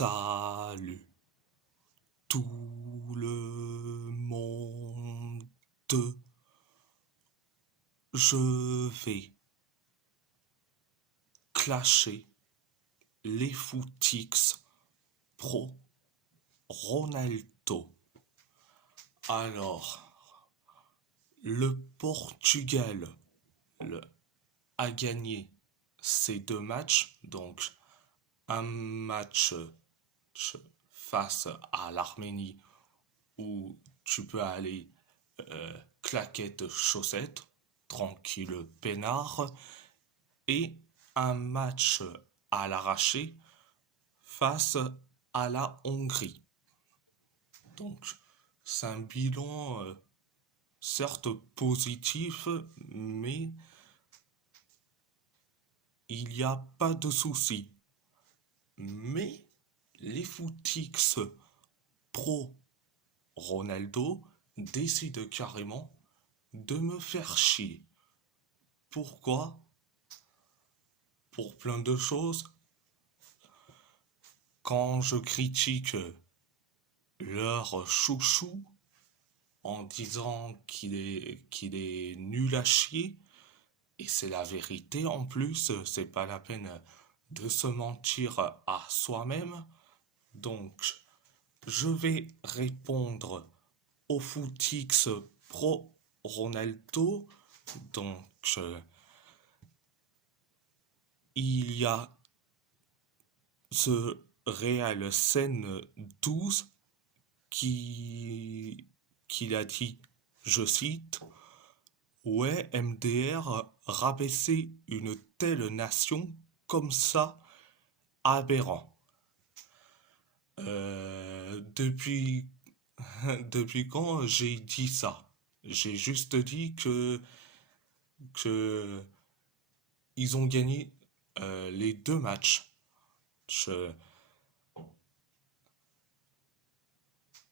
Salut tout le monde, je vais clasher les footix pro Ronaldo. Alors, le Portugal a gagné ces deux matchs, donc un match face à l'Arménie où tu peux aller claquette chaussette, tranquille peinard, et un match à l'arraché face à la Hongrie. Donc c'est un bilan certes positif, mais il n'y a pas de souci. Mais les footix pro Ronaldo décident carrément de me faire chier. Pourquoi? Pour plein de choses. Quand je critique leur chouchou en disant qu'il est nul à chier, et c'est la vérité en plus, c'est pas la peine de se mentir à soi-même. Donc, je vais répondre au footix pro Ronaldo. Donc, il y a ce Real Scène 12 qui a dit, je cite, ouais, MDR, rabaisser une telle nation comme ça, aberrant. Depuis, depuis quand j'ai dit ça? J'ai juste dit que ils ont gagné les deux matchs. Je-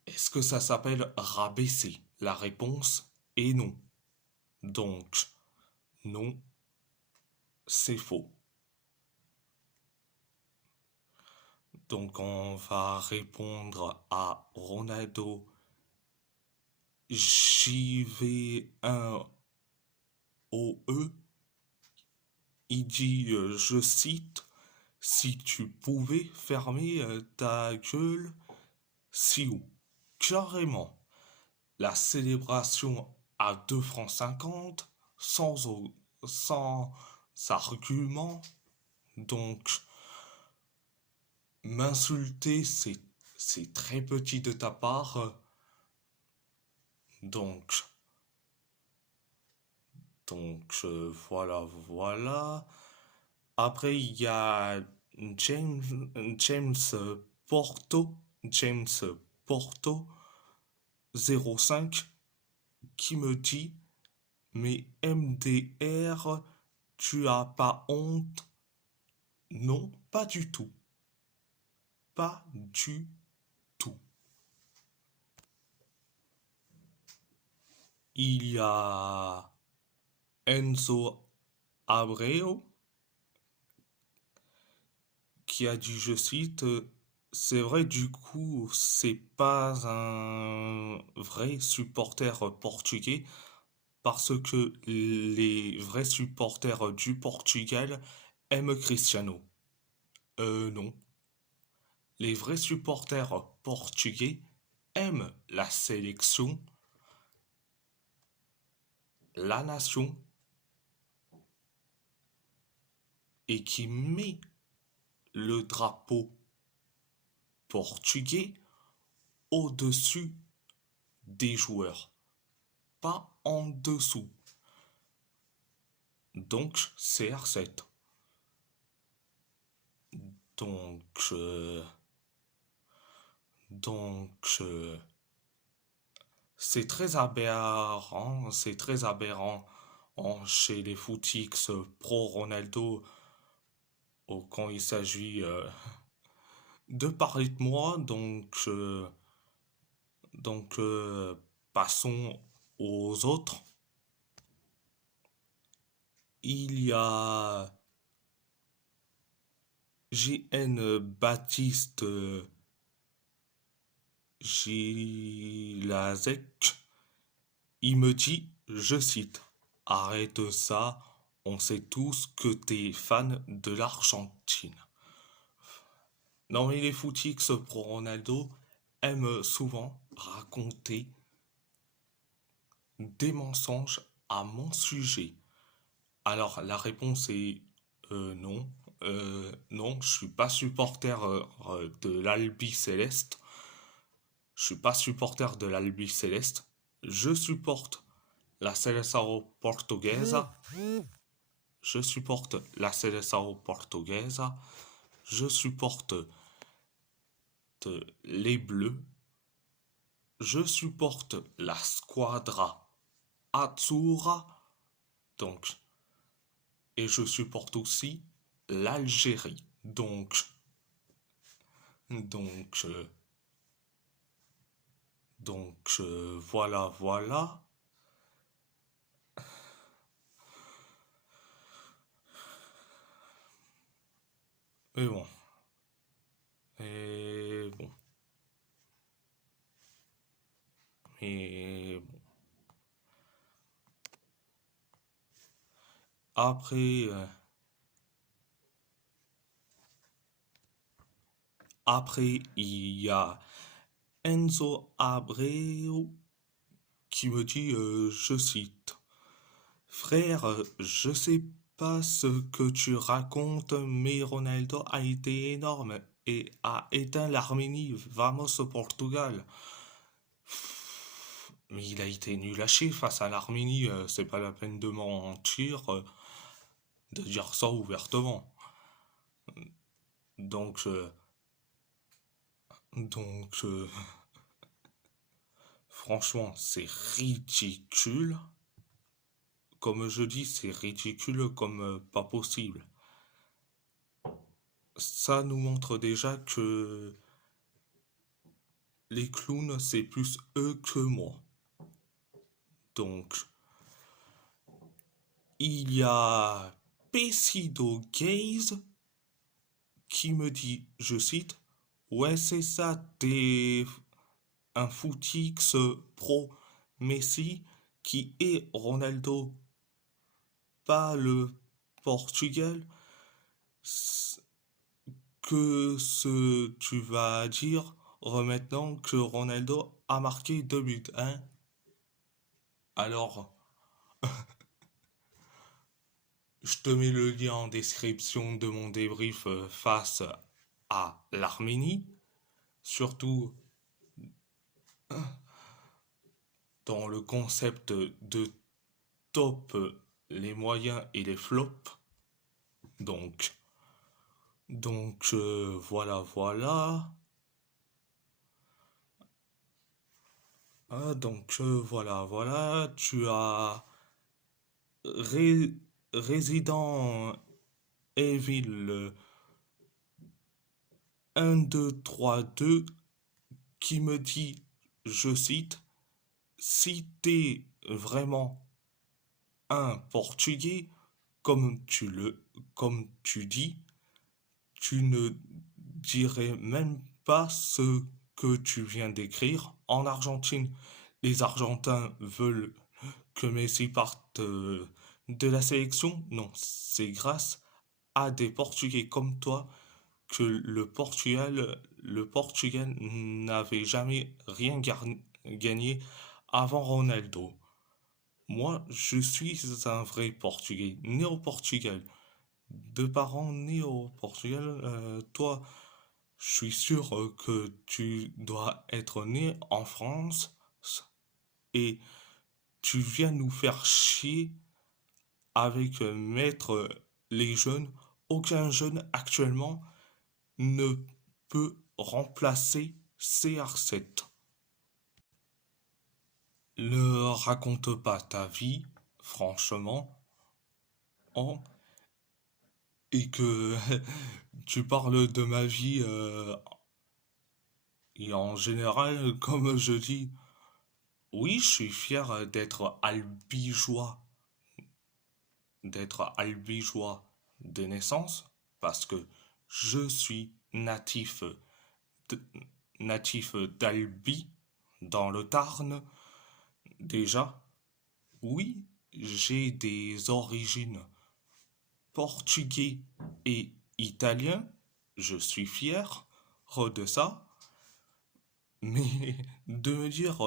Est-ce que ça s'appelle rabaisser? La réponse est non. Donc, non, c'est faux. Donc, on va répondre à Ronaldo JV1OE. Il dit, je cite, si tu pouvais fermer ta gueule, si ou carrément. La célébration à 2 francs 50 sans argument. Donc, m'insulter, c'est très petit de ta part. Donc, voilà, voilà. Après, il y a James, James Porto, James Porto 05 qui me dit, mais MDR, tu as pas honte? Non, pas du tout. Pas du tout. Il y a Enzo Abreu qui a dit, je cite, c'est vrai, du coup, c'est pas un vrai supporter portugais parce que les vrais supporters du Portugal aiment Cristiano. Non. Les vrais supporters portugais aiment la sélection, la nation, et qui met le drapeau portugais au-dessus des joueurs, pas en dessous. Donc, CR7. Donc, euh, donc, c'est très aberrant chez les footix pro Ronaldo quand il s'agit de parler de moi. Donc, passons aux autres. Il y a JN Baptiste Gilazek, il me dit, je cite, arrête ça, on sait tous que t'es fan de l'Argentine. Non mais les footix pro Ronaldo aiment souvent raconter des mensonges à mon sujet. Alors la réponse est non. Non, je suis pas supporter de l'Albi Céleste. Je suis pas supporter de l'Albi Céleste. Je supporte la Seleção Portuguesa. Je supporte la Seleção Portuguesa. Je supporte les Bleus. Je supporte la Squadra Azzurra. Donc, et je supporte aussi l'Algérie. Donc, euh, voilà, voilà. Et bon. Et bon. Et bon. Après, après, il y a Enzo Abreu qui me dit, je cite, frère, je sais pas ce que tu racontes, mais Ronaldo a été énorme et a éteint l'Arménie. Vamos au Portugal. Mais il a été nul à chier face à l'Arménie. C'est pas la peine de mentir, de dire ça ouvertement. Donc, euh, donc, franchement, c'est ridicule. Comme je dis, c'est ridicule comme pas possible. Ça nous montre déjà que les clowns, c'est plus eux que moi. Donc, il y a Pesido Gaze qui me dit, je cite, ouais, c'est ça, t'es un footix pro Messi qui est Ronaldo, pas le Portugal. Que ce tu vas dire maintenant que Ronaldo a marqué 2 buts, hein? Alors, je te mets le lien en description de mon débrief face à l'Arménie, surtout dans le concept de top les moyens et les flops. Donc, voilà, voilà. Voilà, voilà. Tu as Ré- Resident Evil 1, 2, 3, 2 qui me dit, je cite, si t'es vraiment un Portugais, comme tu dis, tu ne dirais même pas ce que tu viens d'écrire. En Argentine, les Argentins veulent que Messi parte de la sélection. Non, c'est grâce à des Portugais comme toi que le Portugal n'avait jamais rien gagné avant Ronaldo. Moi, je suis un vrai Portugais, né au Portugal, de parents nés au Portugal. Toi, je suis sûr que tu dois être né en France et tu viens nous faire chier avec mettre les jeunes. Aucun jeune actuellement ne peut remplacer CR7. Ne raconte pas ta vie, franchement, en- et que tu parles de ma vie et en général, comme je dis, oui, je suis fier d'être albigeois de naissance, parce que Je suis d- natif d'Albi, dans le Tarn. Déjà, oui, j'ai des origines portugais et italien. Je suis fier de ça. Mais de me dire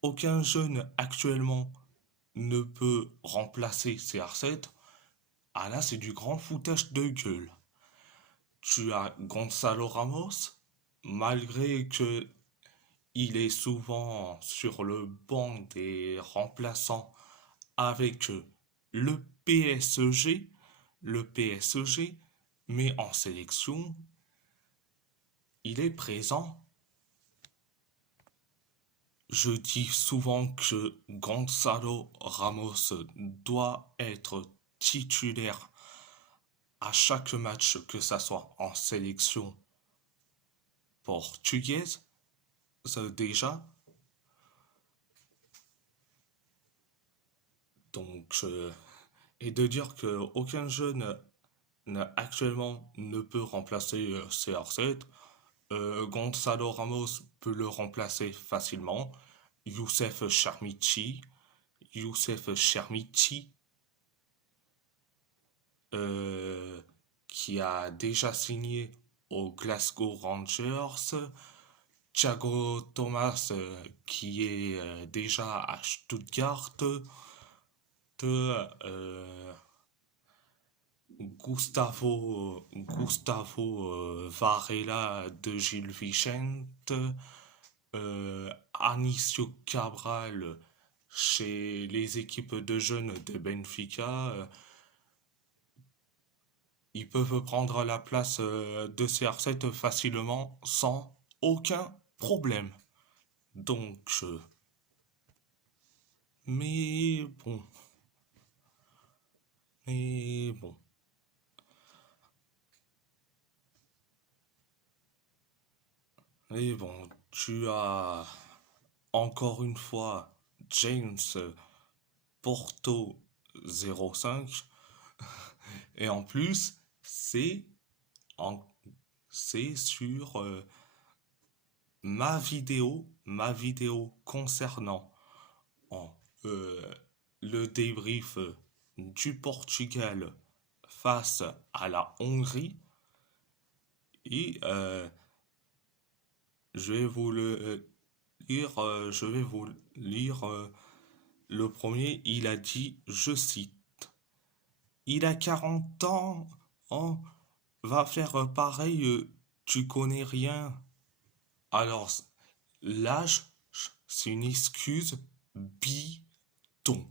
aucun jeune actuellement ne peut remplacer CR7, ah là c'est du grand foutage de gueule. Tu as Gonzalo Ramos, malgré que il est souvent sur le banc des remplaçants avec le PSG, le PSG, mais en sélection, il est présent. Je dis souvent que Gonzalo Ramos doit être titulaire à chaque match, que ça soit en sélection portugaise, ça déjà. Donc, et de dire que aucun jeune actuellement ne peut remplacer CR7, Gonzalo Ramos peut le remplacer facilement. Youssef Chermichi, Youssef Chermichi, euh, qui a déjà signé aux Glasgow Rangers. Thiago Thomas, qui est déjà à Stuttgart. Euh, Gustavo Varela de Gil Vicente. Anicio Cabral chez les équipes de jeunes de Benfica. Ils peuvent prendre la place de CR7 facilement sans aucun problème. Donc, mais bon, mais bon, mais bon, tu as encore une fois James Porto 05 et en plus en, c'est sur ma vidéo concernant en, euh, le débrief du Portugal face à la Hongrie. Et je vais vous le lire, je vais vous lire le premier. Il a dit, je cite, il a 40 ans, on va faire pareil, tu connais rien. Alors, l'âge, c'est une excuse bidon.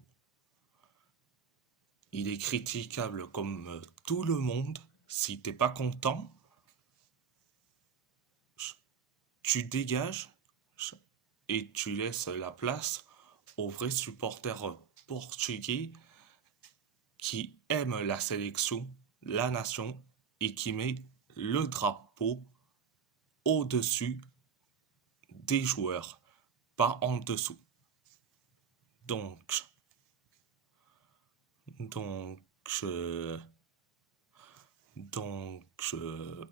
Il est critiquable comme tout le monde. Si t'es pas content, tu dégages et tu laisses la place aux vrais supporters portugais qui aiment la sélection, la nation et qui met le drapeau au-dessus des joueurs, pas en dessous. Donc, donc, euh,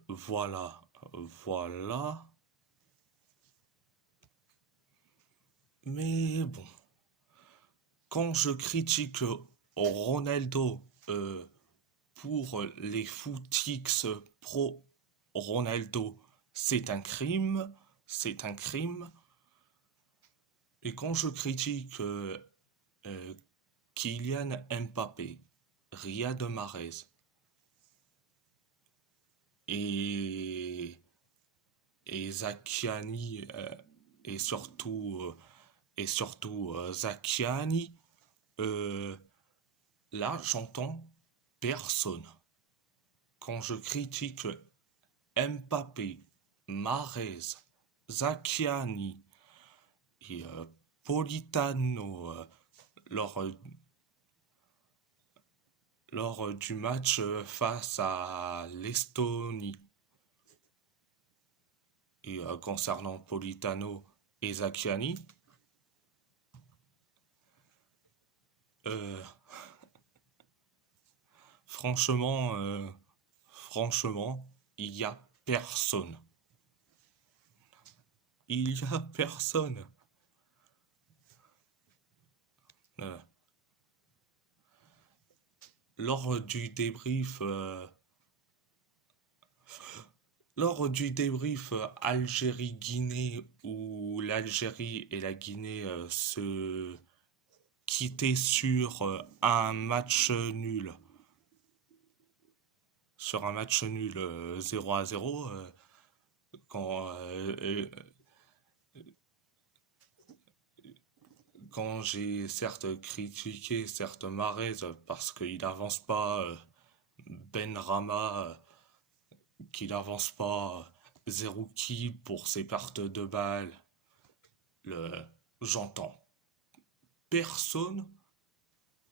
voilà, voilà. Mais bon, quand je critique Ronaldo pour les footix pro Ronaldo, c'est un crime, c'est un crime. Et quand je critique euh, Kylian Mbappé, Riyad Mahrez et, et Zakiani et surtout Zakiani, euh, là j'entends personne. Quand je critique Mbappé, Mahrez, Zakiani et Politano lors, lors du match face à l'Estonie. Et concernant Politano et Zakiani, euh, franchement, franchement, il y a personne. Il y a personne. Euh, lors du débrief, Algérie-Guinée où l'Algérie et la Guinée se quittaient sur un match nul 0-0, quand quand j'ai certes critiqué certes Mahrez parce qu'il n'avance pas, Ben Rama qu'il n'avance pas, Zerouki pour ses pertes de balles, le, j'entends personne,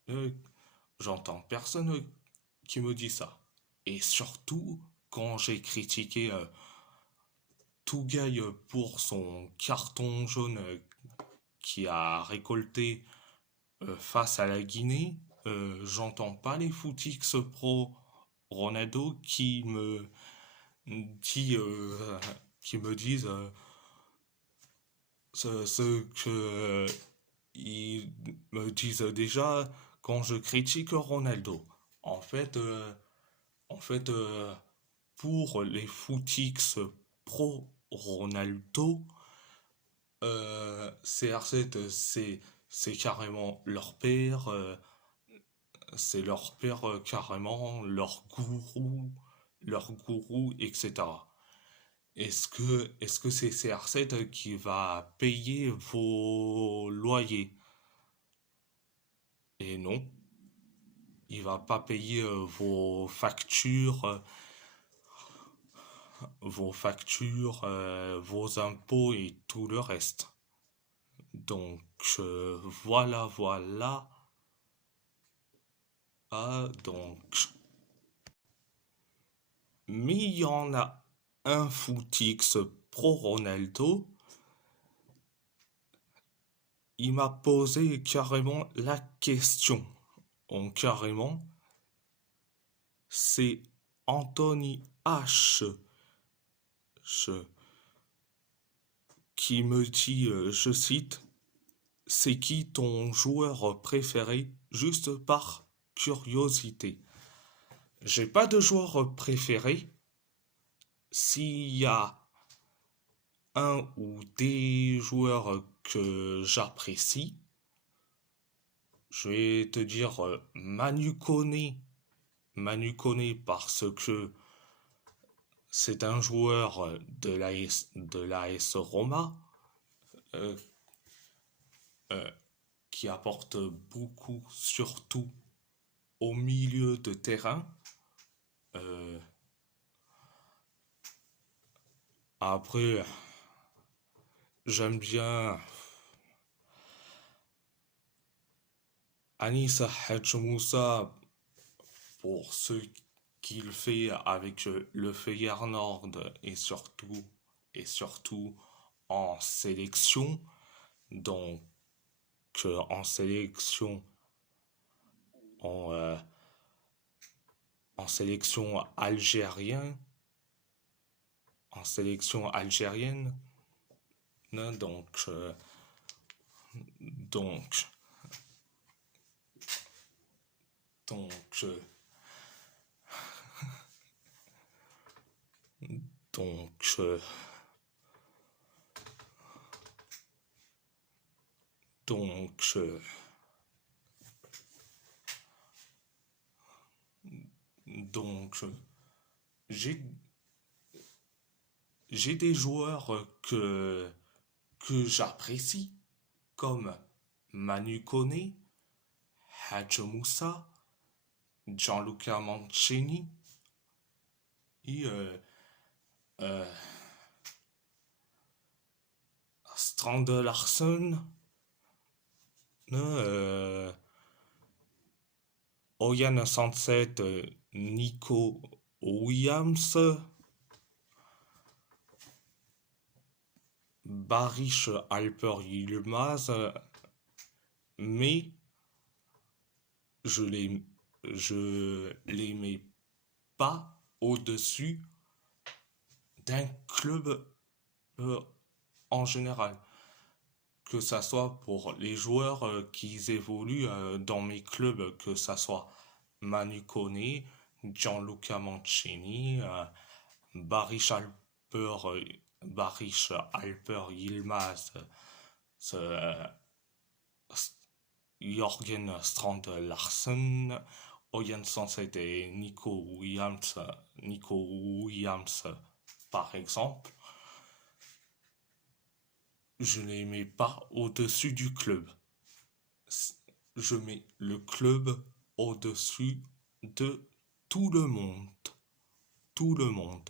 euh, j'entends personne qui me dit ça. Et surtout quand j'ai critiqué Tougaï pour son carton jaune qui a récolté face à la Guinée, j'entends pas les footix pro Ronaldo dit, qui me disent ce que ils me disent déjà quand je critique Ronaldo. En fait, euh, en fait, pour les footix pro Ronaldo, CR7 c'est carrément leur père, c'est leur père carrément, leur gourou, etc. Est-ce que c'est CR7 qui va payer vos loyers? Et non, il va pas payer vos impôts et tout le reste. Donc voilà, voilà. Ah, donc. Mais il y en a un footix pro Ronaldo. Il m'a posé carrément la question. Carrément, c'est Anthony H. Qui me dit, je cite, c'est qui ton joueur préféré juste par curiosité. J'ai pas de joueur préféré. S'il y a un ou des joueurs que j'apprécie, je vais te dire Manu Koné. Manu Koné parce que c'est un joueur de l'AS Roma euh, euh, qui apporte beaucoup, surtout au milieu de terrain. Euh, Après, j'aime bien Anis Hadj Moussa pour ce qu'il fait avec le Feyenoord et surtout en sélection. Donc en sélection, en, euh, en sélection algérienne, en sélection algérienne. Non, donc, donc, donc, donc, donc, j'ai j'ai des joueurs que j'apprécie, comme Manu Koné, Hadj Moussa, Gianluca Mancini et euh, Strand Larsen, Oyan Sunset, Nico Williams, Barish Alper Yilmaz, mais je les je les mets pas au-dessus d'un club euh, en général. Que ça soit pour les joueurs qui évoluent dans mes clubs, que ça soit Manu Kone, Gianluca Mancini, Baris Alper Yilmaz, euh, Jorgen Strand Larsen, Oyen Sanset et Nico Williams, par exemple, je les mets pas au-dessus du club. Je mets le club au-dessus de tout le monde. Tout le monde.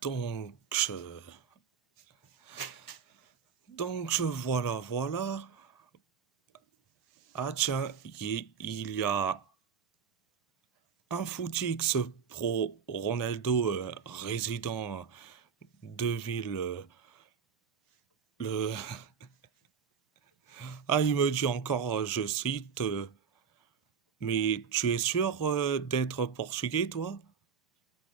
Donc, euh, donc voilà, voilà. Ah tiens, il y a un footix pro Ronaldo résident de ville. Le... Ah, il me dit encore, je cite, mais tu es sûr d'être portugais, toi?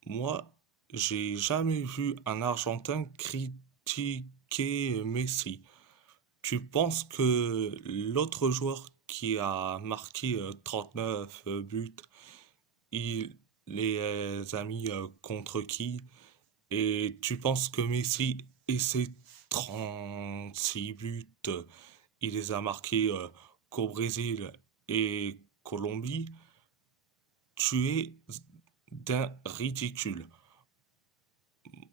Moi, j'ai jamais vu un Argentin critiquer Messi. Tu penses que l'autre joueur qui a marqué 39 buts, il les a mis contre qui? Et tu penses que Messi et ses 36 buts, il les a marqués qu'au Brésil et Colombie? Tu es d'un ridicule.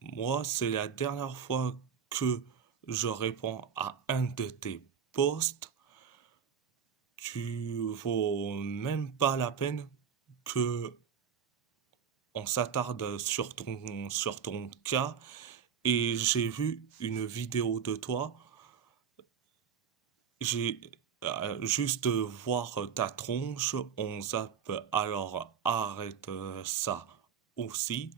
Moi, c'est la dernière fois que je réponds à un de tes posts. Tu vaux même pas la peine que on s'attarde sur ton cas. Et j'ai vu une vidéo de toi. J'ai juste voir ta tronche, on zappe, alors arrête ça aussi.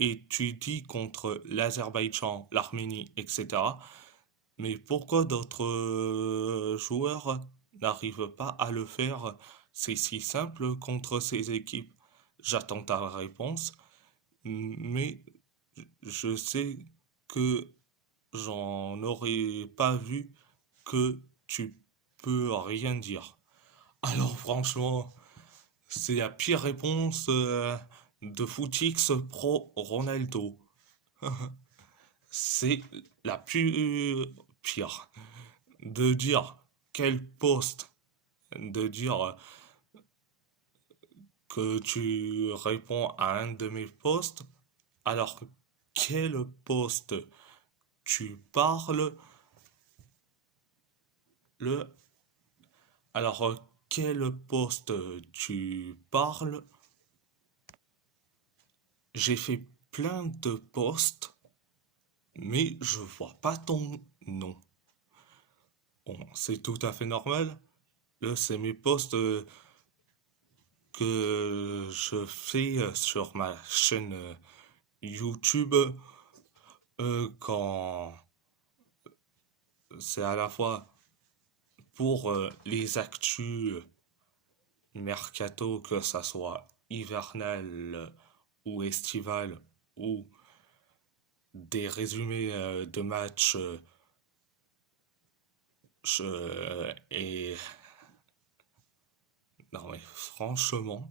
Et tu dis contre l'Azerbaïdjan, l'Arménie, etc. Mais pourquoi d'autres joueurs n'arrivent pas à le faire? C'est si simple contre ces équipes. J'attends ta réponse, mais je sais que j'en aurais pas vu que tu peux rien dire. Alors franchement, c'est la pire réponse de Footix pro Ronaldo. C'est la plus pire. De dire quel poste, de dire que tu réponds à un de mes posts, alors quel poste tu parles, le, alors quel poste tu parles, j'ai fait plein de posts, mais je vois pas ton nom. Bon, c'est tout à fait normal. Là, c'est mes posts que je fais sur ma chaîne YouTube quand c'est à la fois pour les actus mercato, que ça soit hivernal ou estival, ou des résumés de matchs et non mais franchement,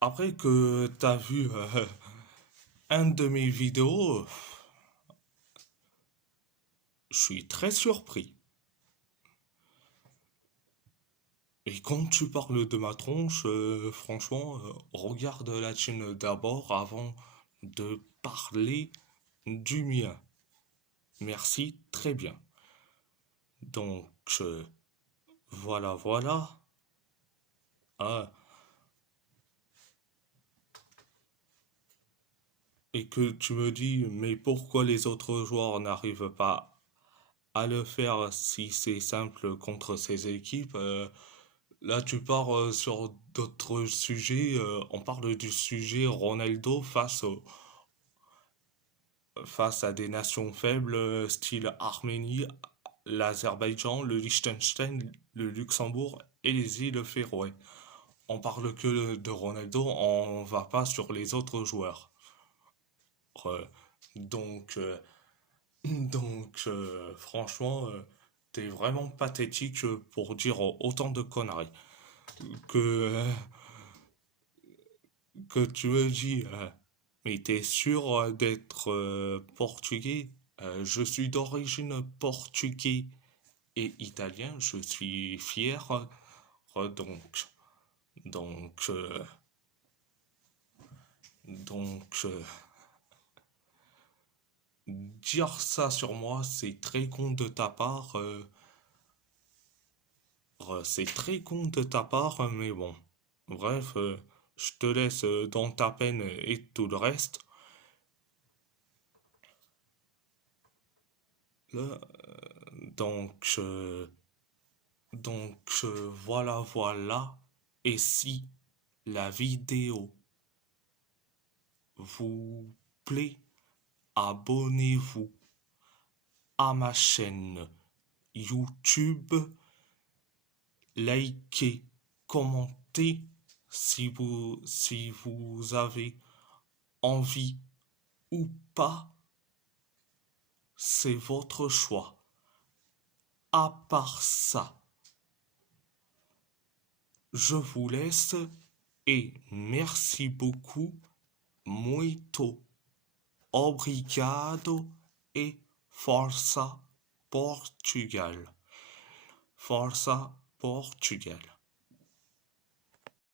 après que t'as vu un de mes vidéos, je suis très surpris. Et quand tu parles de ma tronche, franchement, regarde la tienne d'abord avant de parler du mien. Merci, très bien. Donc, voilà, voilà. Ah, et que tu me dis, mais pourquoi les autres joueurs n'arrivent pas à le faire si c'est simple contre ces équipes? Là, tu pars sur d'autres sujets. On parle du sujet Ronaldo face face à des nations faibles, style Arménie, l'Azerbaïdjan, le Liechtenstein, le Luxembourg et les îles Féroé. On parle que de Ronaldo, on va pas sur les autres joueurs. Euh, donc, euh, franchement, t'es vraiment pathétique pour dire autant de conneries. Que, que tu me dis, mais t'es sûr d'être portugais? Je suis d'origine portugais et italien, je suis fier. Donc, donc, euh, donc, dire ça sur moi, c'est très con de ta part. C'est très con de ta part, mais bon. Bref, je te laisse dans ta peine et tout le reste. Là, donc, euh, voilà, voilà. Et si la vidéo vous plaît, abonnez-vous à ma chaîne YouTube, likez, commentez si vous avez envie ou pas, c'est votre choix. À part ça, je vous laisse et merci beaucoup. Muito obrigado et força Portugal. Força Portugal.